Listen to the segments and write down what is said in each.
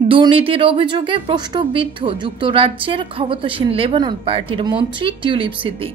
দুর্নীতির অভিযোগে প্রশ্নবিদ্ধ যুক্তরাজ্যের ক্ষমতাসীন লেবানন পার্টির মন্ত্রী টিউলিপ সিদ্দিক।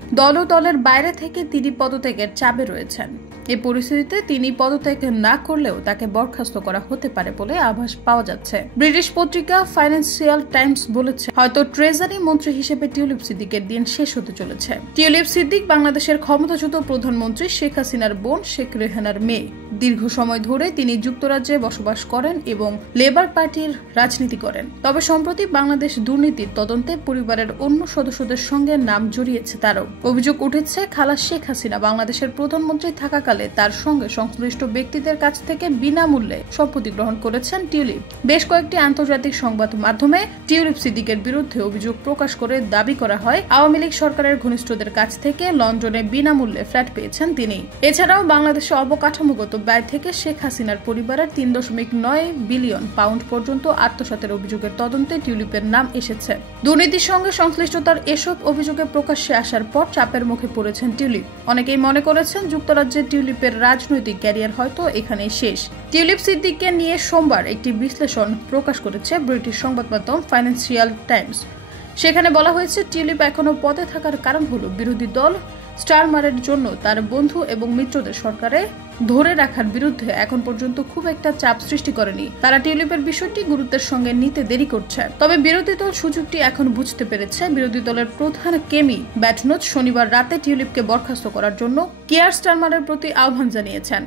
দলের বাইরে থেকে তিনি পদত্যাগের চাপে রয়েছেন। এই পরিস্থিতিতে তিনি পদত্যাগ না করলেও তাকে বরখাস্ত করা হতে পারে বলে আভাস পাওয়া যাচ্ছে। ব্রিটিশ পত্রিকা ফাইন্যান্সিয়াল টাইমস বলেছে, হয়তো ট্রেজারি মন্ত্রী হিসেবে টিউলিপ সিদ্দিকের দিন শেষ হতে চলেছে। টিউলিপ সিদ্দিক বাংলাদেশের ক্ষমতাচ্যুত প্রধানমন্ত্রী শেখ হাসিনার বোন শেখ রেহানার মেয়ে। দীর্ঘ সময় ধরে তিনি যুক্তরাজ্যে বসবাস করেন এবং লেবার পার্টির রাজনীতি করেন। তবে সম্প্রতি বাংলাদেশ দুর্নীতির তদন্তে পরিবারের অন্য সদস্যদের সঙ্গে নাম জড়িয়েছে তারও। অভিযোগ উঠেছে, খালা শেখ হাসিনা বাংলাদেশের প্রধানমন্ত্রী থাকাকালে তার সঙ্গে সংশ্লিষ্ট ব্যক্তিদের কাছ থেকে বিনামূল্যে সম্পত্তি গ্রহণ করেছেন টিউলিপ। বেশ কয়েকটি আন্তর্জাতিক সংবাদ মাধ্যমে টিউলিপ সিদ্দিকের বিরুদ্ধে অভিযোগ প্রকাশ করে দাবি করা হয়, আওয়ামী লীগ সরকারের ঘনিষ্ঠদের কাছ থেকে লন্ডনে বিনামূল্যে ফ্ল্যাট পেয়েছেন তিনি। এছাড়াও বাংলাদেশে অবকাঠামোগত ব্যয় থেকে শেখ হাসিনার পরিবারের 3.9 বিলিয়ন পাউন্ড পর্যন্ত আত্মসাতের অভিযোগের তদন্তে টিউলিপের নাম এসেছে। দুর্নীতির সঙ্গে সংশ্লিষ্টতার এসব অভিযোগে প্রকাশ্যে আসার পর চাপের মুখে পড়েছেন টিউলিপ। অনেকেই মনে করেছেন যুক্তরাজ্যে টিউলিপের রাজনৈতিক ক্যারিয়ার হয়তো এখানেই শেষ। টিউলিপ সিদ্দিককে নিয়ে সোমবার একটি বিশ্লেষণ প্রকাশ করেছে ব্রিটিশ সংবাদ মাধ্যম ফাইন্যান্সিয়াল টাইমস। সেখানে বলা হয়েছে, টিউলিপ এখনো পদে থাকার কারণ হল বিরোধী দল স্টারমারের জন্য তার বন্ধু এবং মিত্রদের সরকারে ধরে রাখার বিরুদ্ধে এখন পর্যন্ত খুব একটা চাপ সৃষ্টি করেনি। তারা টিউলিপের বিষয়টি গুরুত্বের সঙ্গে নিতে দেরি করছে। তবে বিরোধী দল সুযোগটি এখন বুঝতে পেরেছে। বিরোধী দলের প্রধান কেমি ব্যাটনোজ শনিবার রাতে টিউলিপকে বরখাস্ত করার জন্য কিয়ার স্টারমারের প্রতি আহ্বান জানিয়েছেন।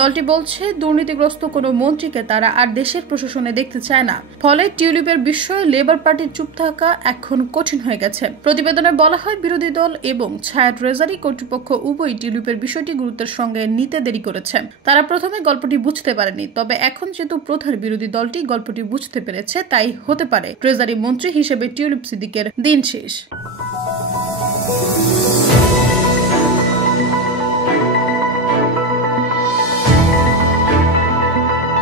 দলটি বলছে, দুর্নীতিগ্রস্ত কোনো মন্ত্রীকে তারা আর দেশের প্রশাসনে দেখতে চায় না। ফলে টিউলিপের বিষয়ে লেবার পার্টির চুপ থাকা এখন কঠিন হয়ে গেছে। প্রতিবেদনে বলা হয়, বিরোধী দল এবং ছায়া ট্রেজারি কর্তৃপক্ষ উভয়ই টিউলিপের বিষয়টি গুরুত্বের সঙ্গে নিতে দেরি করেছে। তারা প্রথমে গল্পটি বুঝতে পারেনি, তবে এখন যেহেতু প্রধান বিরোধী দলটি গল্পটি বুঝতে পেরেছে, তাই হতে পারে ট্রেজারি মন্ত্রী হিসেবে টিউলিপ সিদ্দিকের দিন শেষ।